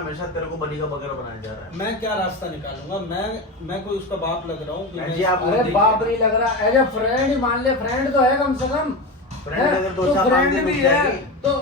हमेशा तेरे को बलि का बकरा बनाया जा रहा है। मैं क्या रास्ता निकालूंगा? मैं कोई उसका बाप लग रहा हूँ? जी आप अरे बाप नहीं लग रहा, एज ए फ्रेंड ही मान ले, फ्रेंड तो है कम से कम। फ्रेंड अगर तो दोषा फ्रेंड मानते भी तो है जाएगी। तो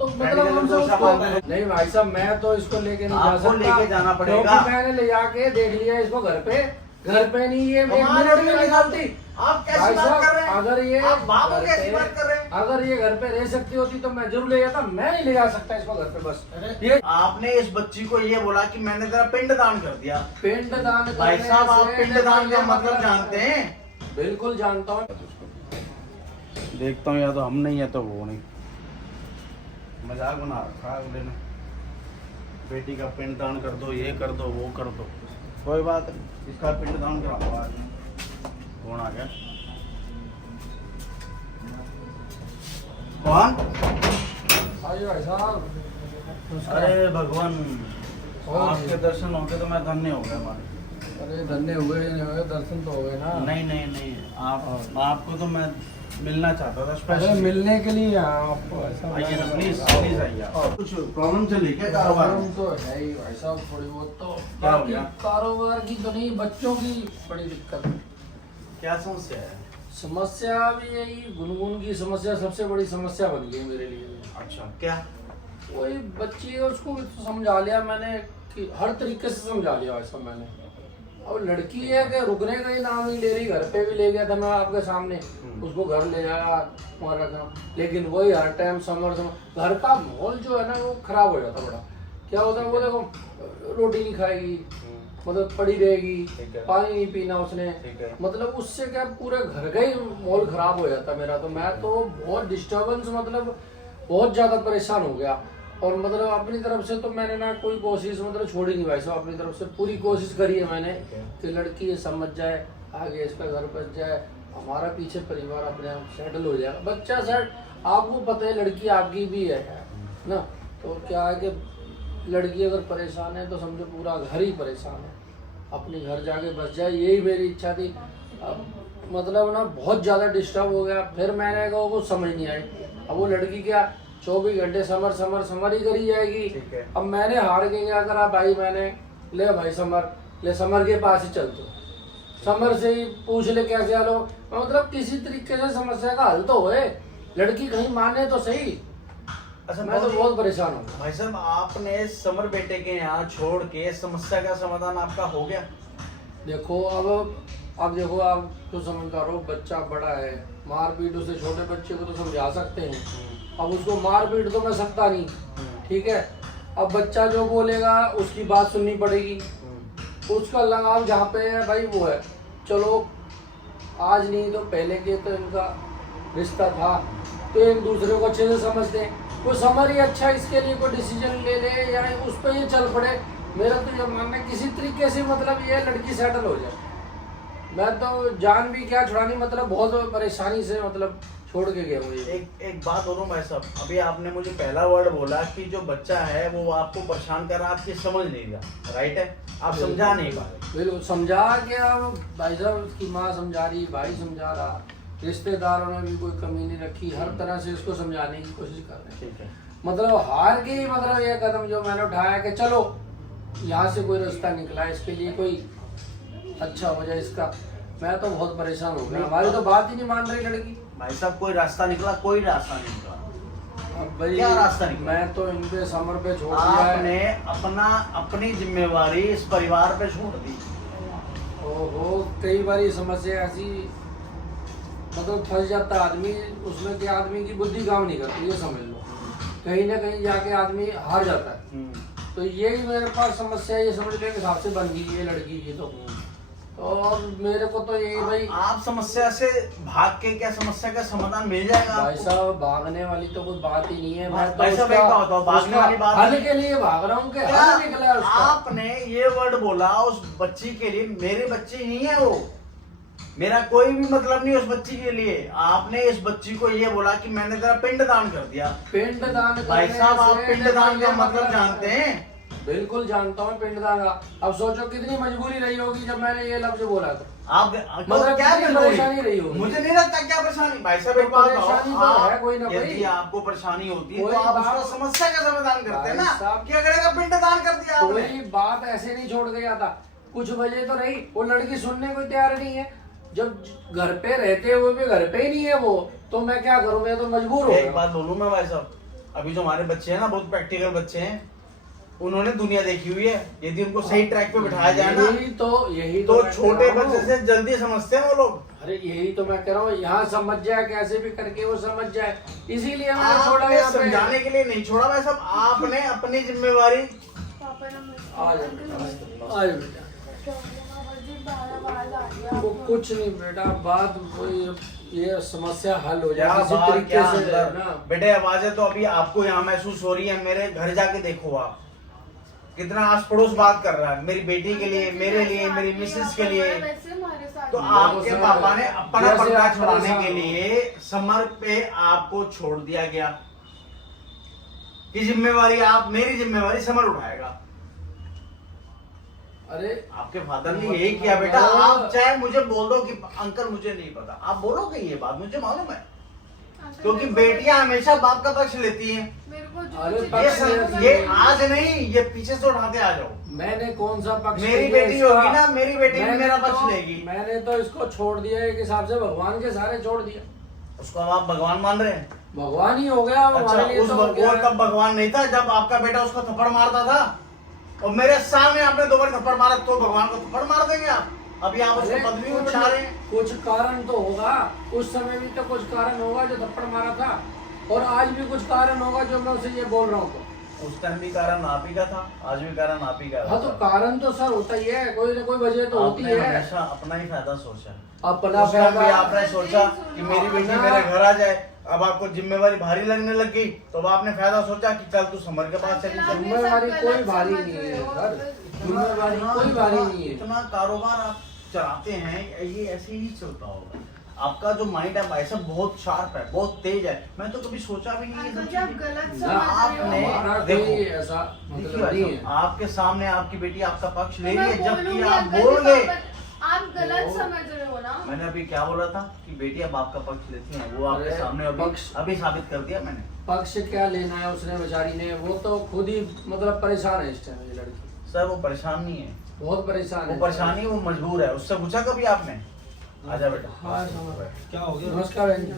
मतलब अगर हमसे दोषा उसको मानते नहीं भाई साहब, मैं तो इसको लेके नहीं जा आपको सकता। लेके जाना पड़ेगा। क्योंकि मैंने ले जाके देख लिया इसको घर पे नहीं, ये एक मिनट भी नहीं निकालती। आप कैसी भाई बात साहब, कर रहे हैं? अगर ये आप बाप घर कैसी पे- बात कर रहे हैं? अगर ये घर पे रह सकती होती तो मैं जरूर ले जाता, मैं नहीं ले जा सकता इसको घर पे। बस ये आपने इस बच्ची को ये बोला कि मैंने तेरा पिंड दान कर दिया। पिंड दान भाई करने साहब आप से पिंड दान का मतलब जानते हैं? बिल्कुल जानता हूँ। देखता हूँ, या तो हम नहीं है तो वो नहीं। मजाक बना रखा है अगले ने, बेटी का पिंड दान कर दो, ये कर दो, वो कर दो। कोई बात नहीं, इसका पिंड दान कराऊंगा आज मैं। कौन आ गया? कौन? आइए भाई साहब। अरे भगवान, और आपके दर्शन होते तो मैं धन्य हो गया हमारे। अरे धन्य हुए नहीं हुए, दर्शन तो हो गए ना। नहीं नहीं नहीं, आपको तो मैं मिलना चाहता था अरे स्पेशल। मिलने के लिए आपको ऐसा आइए ना, प्लीज बताया। प्लीज आइए। कुछ प्रॉब्लम चली क्या कारोबार प्रॉब्लम में? तो है ही भाई साहब, थोड़ी बहुत तो। क्या हो बाकी गया? कारोबार की तो नहीं, बच्चों की बड़ी दिक्कत है। क्या समस्या है? समस्या भी यही, गुनगुन की समस्या सबसे बड़ी समस्या बन गई मेरे लिए। अच्छा, क्या? वही बच्ची है, उसको भी तो समझा लिया मैंने कि हर तरीके से समझा लिया वैसा मैंने। अब लड़की है कि रुकने का ही नाम नहीं ले रही, घर पे भी ले गया था मैं आपके सामने, उसको घर ले आया वहाँ रखा, लेकिन वही हर टाइम समर घर का माहौल जो है ना वो खराब हो जाता बड़ा। क्या होता है वो देखो, रोटी नहीं खाएगी, मतलब पड़ी रहेगी, पानी नहीं पीना उसने, मतलब उससे क्या पूरे घर का ही माहौल खराब हो जाता मेरा। तो मैं तो बहुत डिस्टर्बेंस, मतलब बहुत ज्यादा परेशान हो गया। और मतलब अपनी तरफ से तो मैंने ना कोई कोशिश मतलब छोड़ी नहीं भाई साहब, अपनी तरफ से पूरी कोशिश करी है मैंने कि लड़की ये समझ जाए, आगे इसका घर बच जाए, हमारा पीछे परिवार अपने आप सेटल हो जाएगा। बच्चा सेट, आपको पता है लड़की आपकी भी है ना, तो क्या है कि लड़की अगर परेशान है तो समझो पूरा घर ही परेशान है, अपने घर जाके बस जाए, यही मेरी इच्छा थी। अब मतलब ना बहुत ज़्यादा डिस्टर्ब हो गया, फिर मैंने कहा वो समझ नहीं आई। अब वो लड़की क्या 24 घंटे समर ही करी जाएगी। अब मैंने हार के क्या करा भाई, मैंने ले भाई समर के पास ही चल, तो समर से ही पूछ ले कैसे हाल हो, मतलब किसी तरीके से समस्या का हल तो होए, लड़की कहीं माने तो सही। अच्छा, मैं तो बहुत परेशान हूँ भाई साहब, आपने समर बेटे के यहाँ छोड़ के समस्या का समाधान आपका हो गया? देखो अब देखो, आप तो समझदार हो, बच्चा बड़ा है, मारपीट उसे, छोटे बच्चे को तो समझा सकते हैं, अब उसको मारपीट तो मैं सकता नहीं, ठीक है। अब बच्चा जो बोलेगा उसकी बात सुननी पड़ेगी, उसका लगाव जहाँ पे है भाई वो है। चलो आज नहीं तो पहले के तो इनका रिश्ता था, तो एक दूसरे को अच्छे से समझते हैं, कोई समझ ही अच्छा इसके लिए कोई डिसीजन ले ले या उस पर ये चल पड़े। मेरा तो ये मानना है किसी तरीके से मतलब ये लड़की सेटल हो जाए। मैं तो जान भी क्या छुड़ानी, मतलब बहुत परेशानी से मतलब छोड़ के गया मुझे। एक बात बोलूं भाई साहब, अभी आपने मुझे पहला वर्ड बोला कि जो बच्चा है वो आपको परेशान कर रहा, आपकी समझ नहीं रहा, राइट है? आप समझा नहीं पा रहे। बिल्कुल समझा क्या भाई साहब, उसकी माँ समझा रही, भाई समझा रहा, रिश्तेदारों ने भी कोई कमी नहीं रखी, हर तरह से इसको समझाने की कोशिश कर रहे हैं। ठीक है, मतलब हार के ही मतलब ये कदम जो मैंने उठाया कि चलो यहाँ से कोई रास्ता निकला, इसके लिए कोई अच्छा हो जाए इसका। मैं तो बहुत परेशान हो गया, हमारी तो बात ही नहीं मान रही लड़की। भाई साहब कोई रास्ता निकला? कोई रास्ता नहीं निकला। अब भाई क्या रास्ता निकला? मैं तो इनपे समर पे छोड़ दिया है। आपने अपनी जिम्मेवारी इस परिवार पे छोड़ दी। ओहो, कई बार समस्या ऐसी मतलब फंस जाता आदमी उसमें कि आदमी की बुद्धि काम नहीं करती, ये समझ लो, कहीं ना कहीं जाके आदमी हार जाता है। तो यही मेरे पास समस्या, ये समझ लो के हिसाब से बन गई ये लड़की की। तो और मेरे को तो यही भाई, आप समस्या से भाग के क्या समस्या का समाधान मिल जाएगा भाई आपको? साहब भागने वाली तो कोई बात ही नहीं है। मैं तो भाई साहब एक बात बताओ, भागने वाली बात हल नहीं। के लिए भाग रहा हूँ कि क्या हल निकला है उसका। आपने ये वर्ड बोला उस बच्ची के लिए? मेरी बच्ची नहीं है वो, मेरा कोई भी मतलब नहीं उस बच्ची के लिए। आपने इस बच्ची को ये बोला कि मैंने तेरा पिंड दान कर दिया। पिंड दान भाई साहब आप करने पिंड से दान का ये मतलब जानते हैं? बिल्कुल जानता हूँ पिंडदान का। अब सोचो कितनी मजबूरी रही होगी जब मैंने ये लफ्ज बोला था। आप मतलब क्या कितनी परेशानी रही होगी? मुझे नहीं लगता क्या परेशानी। भाई साहब एक बात बताओ, परेशानी तो है कोई ना कोई। यदि आपको परेशानी होती है कोई तो आप बात- उसका समस्या का समाधान करते हैं भाई ना, साहब- कि अगर पिंड दान कर दिया उन्होंने। कोई बात ऐसे नहीं छोड़ गया था, कुछ वजह तो रही, वो लड़की सुनने को तैयार नहीं है। जब घर पे रहते हुए भी घर पे ही नहीं है वो, तो मैं क्या करूं, मैं तो मजबूर हो एक गया। बात बोलूं मैं भाई साहब, अभी जो हमारे बच्चे हैं ना, बहुत प्रैक्टिकल बच्चे हैं, उन्होंने दुनिया देखी हुई है। यदि उनको सही ट्रैक पे बिठाया जाए ना, यही तो तो मैं छोटे कह रहा हूं। बच्चे से जल्दी समझते हैं वो लोग। अरे यही तो मैं कह रहा हूँ, यहाँ समझ जाए, कैसे भी करके वो समझ जाए, इसीलिए मैंने छोड़ा आपने यहाँ पे। समझाने के लिए नहीं छोड़ा भाई साहब, आपने अपनी जिम्मेवारी। आ जाओ बेटा, वो कुछ नहीं बेटा, बात कोई, ये समस्या हल हो क्या जाए किसी बात, तरीके क्या से अंदर। ना। बेटे आवाजें तो अभी आपको यहाँ महसूस हो रही है, मेरे घर जाके देखो आप, कितना आस पड़ोस बात कर रहा है मेरी बेटी के लिए, मेरे लिए, मेरी मिसेस के लिए। तो आपके पापा ने अपना पर्दा छुड़ाने के लिए समर पे आपको छोड़ दिया गया कि जिम्मेवारी आप, मेरी जिम्मेवारी समर उठाएगा। अरे आपके फादर ने यही किया बेटा। आप चाहे मुझे बोल दो कि अंकल मुझे नहीं पता, आप बोलोगे ये बात, मुझे मालूम है, क्योंकि बेटियां हमेशा बाप का पक्ष लेती हैं। अरे ये आज नहीं, ये पीछे से उठाते आ जाओ। मैंने कौन सा पक्ष मेरी लिया बेटी इसका? होगी ना, मेरी बेटी भी मैंने मेरा तो- पक्ष लेगी। मैंने तो इसको छोड़ दिया एक हिसाब से, भगवान के सारे छोड़ दिया। उसको अब आप भगवान मान रहे हैं? भगवान ही हो गया अच्छा, हमारे लिए उस तो वो क्या है? तब भगवान नहीं था जब आपका बेटा उसको थप्पड़ मारता था, और मेरे सामने आपने 2 बार थप्पड़ मारा, तो भगवान को थप्पड़ मार देंगे आप? अभी आप उसको अरे, पदवी कुछ- उठा रहे हैं। कुछ कारण तो होगा, उस समय भी तो कुछ कारण होगा जो थप्पड़ मारा था, और आज भी कुछ कारण होगा जो मैं उसे ये बोल रहा हूँ। उस टाइम भी कारण आप ही का था, आज भी कारण आप ही का हाँ तो था। कारण तो सर होता ही है, कोई ना कोई वजह तो होती आपने है। हमेशा अपना ही फायदा सोचा। अपना उस टाइम भी फायदा, आपने सोचा कि मेरी बेटी मेरे घर आ जाए। अब आपको जिम्मेवारी भारी लगने लग गई, तो अब आपने फायदा सोचा कि चल तू समर के पास चली चल। जिम्मेवारी कोई भारी नहीं है सर, जिम्मेवारी कोई भारी नहीं है। इतना कारोबार आप चलाते हैं, ये ऐसे ही चलता होगा। आपका जो माइंड है भाई साहब बहुत शार्प है, बहुत तेज है। मैं तो कभी सोचा भी नहीं है सब चीजें। गलत ना, आपने हमारा देखो, कोई ऐसा देखिए मतलब भाई नहीं साहब, है। आपके सामने आपकी बेटी आपका पक्ष ले तो रही मैं है, जबकि बोलूंगी आप अंकल बोल जी, गए। आप गलत समझ रहे हो ना। मैंने अभी क्या बोला था कि बेटियां बाप का पक्ष लेती हैं, वो आपके अरे, सामने अभी साबित कर दिया मैंने। पक्ष क्या लेना है उसने बेचारी ने, वो तो खुद ही मतलब परेशान है इस टाइम ये लड़की, सर वो परेशान नहीं है, बहुत परेशान है। वो परेशान नहीं, वो मजबूर है। उससे पूछा कभी आपने? आजा बेटा। हाँ, समझ। क्या हो गया? नमस्कार बहन जी।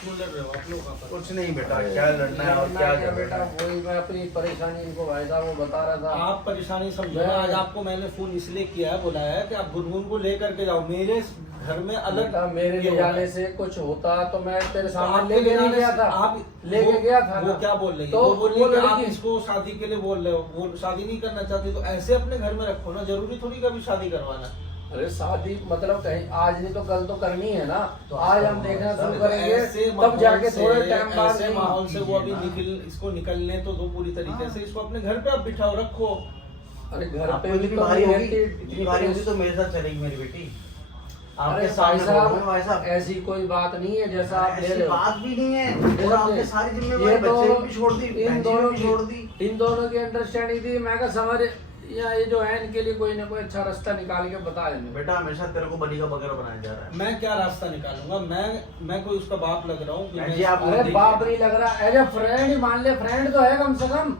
क्यों लड़ रहे हो आप लोग आपस में? कुछ नहीं बेटा, क्या लड़ना है और मैं क्या क्या बेटा, करना है। वही मैं अपनी परेशानी इनको भाई साहब वो बता रहा था। आप परेशानी समझो ना। आज आपको मैंने फोन इसलिए किया है, बुलाया है कि आप गुनगुन को लेकर के जाओ। मेरे घर में अलग बेटा, मेरे ये ले होता जाने है। से कुछ होता तो मैं तेरे तो सामने आपके लेके ले नहीं जाने गया से था, आप लेके गया था वो ना। क्या बोल रही है? तो वो बोल रही वो है कि आप लड़की- इसको शादी के लिए बोल रहे हो, वो शादी नहीं करना चाहती, तो ऐसे अपने घर में रखो ना। जरूरी थोड़ी कभी शादी करवाना। अरे शादी मतलब कहीं आज नहीं तो कल तो करनी है ना, तो आज हम आप देखना करो, शुरू सर, करेंगे, ऐसे तब माहौल जाके से- थोड़े टाइम बाद ऐसे नहीं। माहौल से वो अभी कीजिए ना। इसको निकलने तो दो पूरी तरीके हाँ। से। इसको अपने घर पे आप बिठाओ, रखो। अरे घर आपको पे भी इतनी तो भारी नहीं होगी, रहती। इतनी भारी होगी तो मेरे साथ चलेगी मेरी बेटी। आपके अरे सामने भाई बोल रहा हूं भाई साहब, साहब, ऐसी कोई बात नहीं है जैसा आप ले ऐसी रहे हो। बात भी नहीं है। और आपने सारी जिम्मेवारी ये तो बच्चे की भी छोड़ दी, इन बहन जी दोनों की भी छोड़ दी। इन दोनों की अंडरस्टैंडिंग थी। मैं कहा समझ या ये जो है इनके लिए कोई ना कोई अच्छा रास्ता निकाल के बता देंगे। बेटा हमेशा तेरे को बली का बकरा बनाया जा रहा है। मैं क्या रास्ता निकालूंगा? मैं कोई उसका बाप लग रहा हूँ कि जी, मैं- आप अरे देखिए। बाप नहीं लग रहा, एज ए फ्रेंड ही मान ले, फ्रेंड तो है कम से कम।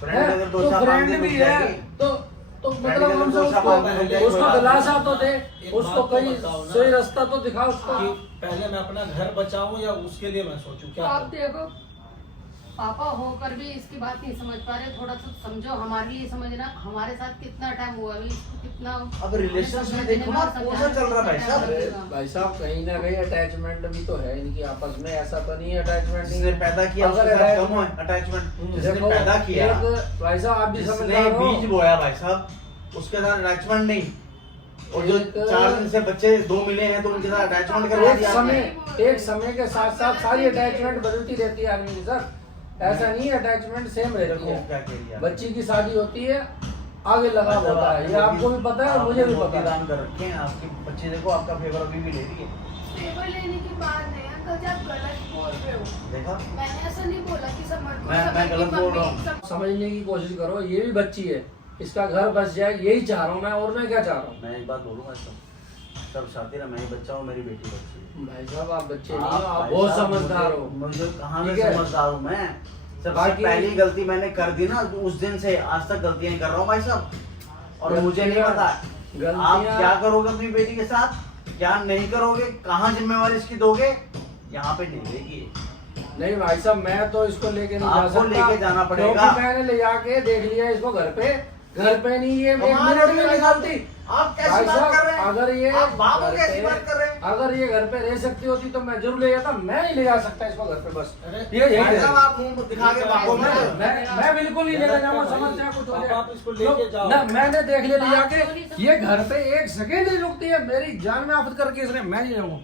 फ्रेंड है? अगर दो तो चार फ्रेंड बात भी नहीं है, जाएगी। तो फ्रेंड मतलब अगर हमसे दो चार बात नहीं उसको जाएगी, उसको कोई बात दिलासा तो दे, एक उसको बात तो कहीं बताओ ना। सही रास्ता तो दिखा उसको। कि पहले मैं अपना घर बचाऊं या उसके लिए मैं सोचूं क्या आप करूं? देखो, पापा होकर भी इसकी बात नहीं समझ पा रहे। थोड़ा सा समझो, हमारे लिए समझना। हमारे साथ कितना टाइम हुआ अभी, कितना अब रिलेशंस में देखो ना, कौन सा चल रहा है भाई साहब? अरे भाई साहब कहीं ना कहीं अटैचमेंट भी तो है इनकी आपस में, ऐसा तो नहीं है अटैचमेंट जिसने नहीं। पैदा किया अगर उसके साथ attachment- कम है अटैचमेंट। जिसने देखो, पैदा किया, एक भाई साहब आप भी जिसने समझदार हो। बीज बोया भाई साहब, उसके साथ अटैचमेंट नहीं। और जो एक- 4 दिन से बच्चे 2 मिले हैं तो उनके साथ अटैचमेंट करवा एक दिया समय आपने। एक समय के साथ साथ सारी अटैचमेंट बदलती रहती है आदमी की सर, ऐसा नहीं है अटैचमेंट सेम रहती देखो क्या है। कह रही है। बच्ची की शादी होती है, आगे लगा होता है, ये आपको भी पता है और मुझे भी पता है। दान कर रखे हैं आपकी बच्ची, देखो आपका फेवर अभी भी ले रही है। पेपर लेने की बात नहीं अंकल जी, आप गलत बोल रहे हो। देखा, मैंने ऐसा नहीं बोला कि समर को मैं समर की गलत बोल रहा हूँ। मम्मी सब- समझने की कोशिश करो, ये भी बच्ची है, इसका घर बस जाए यही चाह रहा हूँ मैं, और मैं क्या चाह रहा हूँ। मैं एक बात बोलूंगा सब शातिर है, मैं ही बच्चा हूँ, मेरी बेटी बच्ची है। भाई साहब आप बच्चे नहीं हो, आप भाई बहुत साहब, समझदार हो। मुझे कहाँ में ठीक है। समझदार हूँ मैं? सबसे बाकी- पहली गलती मैंने कर दी ना, तो उस दिन से आज तक गलतियां ही कर रहा हूँ भाई साहब। और मुझे नहीं पता आप गलतियां- क्या करोगे अपनी बेटी के साथ, क्या नहीं करोगे, कहाँ जिम्मेवारी इसकी दोगे, यहाँ पे नहीं देगी। नहीं भाई साहब, मैं तो इसको लेके नहीं जा आपको सकता, लेके जाना पड़ेगा। क्योंकि मैंने ले जाके देख लिया इसको घर पे नहीं, ये एक मिनट भी नहीं निकालती। आप कैसी भाई बात साहब, कर रहे हैं? अगर ये आप बाप हो घर कैसी पे- बात कर रहे हैं? अगर ये घर पे रह सकती होती तो मैं जरूर ले जाता, मैं नहीं ले जा सकता इसको घर पे, बस अरे, ये यही भाई है। साहब आप मुंह दिखा के बापो में मैं बिल्कुल नहीं लेके जाऊंगा, समझते हैं कुछ हो अब जाए। आप इसको लेके जाओ। ना, मैंने देख लिया ले जाके, ये घर पे एक सेकेंड नहीं रुकती है, मेरी जान में आफत करके इसने, मैं नहीं जाऊंगा,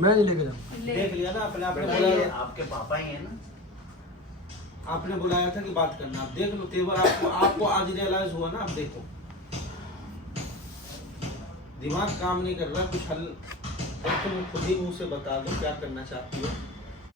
मैं नहीं लेके जाऊंगा। देख लिया ना अपने, आपने बेटा बोला ये आपके पापा ही है ना। आपने बुलाया था कि बात करना, आप देख लो तेवर, आपको आज रियलाइज हुआ ना, आप देखो दिमाग काम नहीं कर रहा, कुछ हल तुम खुद ही मुंह से बता दो क्या करना चाहती हो।